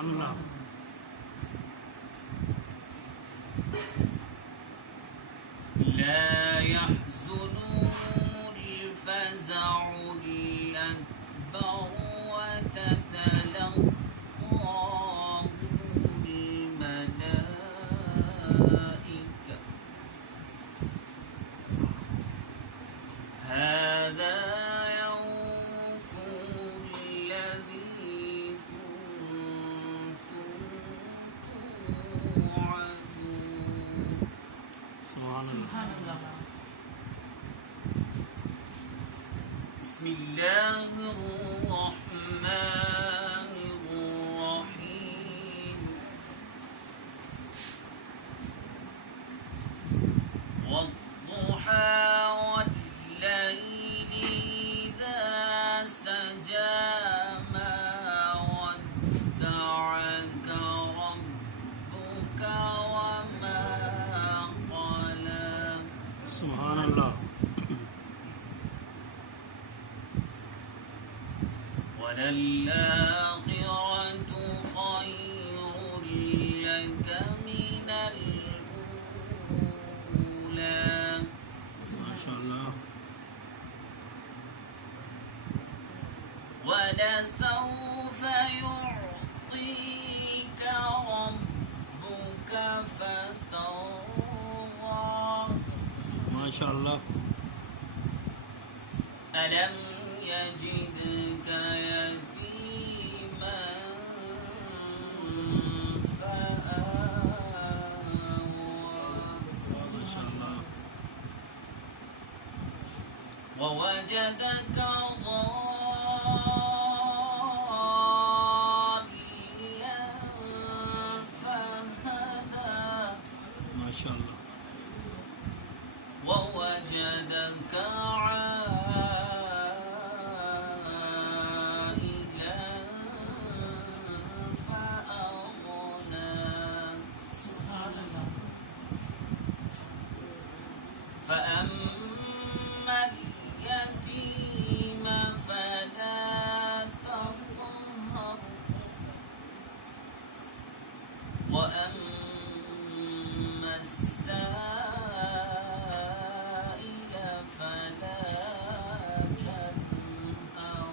سبحان الله. لا يحزنهم الفزع الأكبر وتتلقاهم الملائكة هذا يومكم الذي كنتم توعدون. سبحان الله. بسم الله الرحمن الرحيم. والضحى والليل إذا سجى ما ودعك ربك وما قلى. سبحان الله. وللآخرة خير لك من الأولى. ما شاء الله. ولسوف يعطيك ربك فترضى. ما شاء الله. ألم يجدك يتيما فآوى. ما شاء الله. ووجدك ضالا فهدى. ما شاء الله. ووجدك عائلا فأغنى. سبحان الله. فأما اليتيم فلا تقهر وأما السائل فلا تنهر.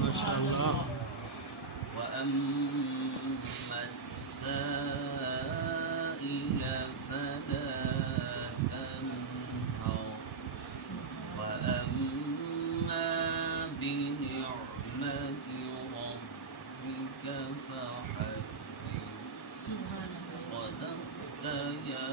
ما شاء الله. وأما السائل فلا تنهر وأما بنعمة ربك فحدث. صدقت يا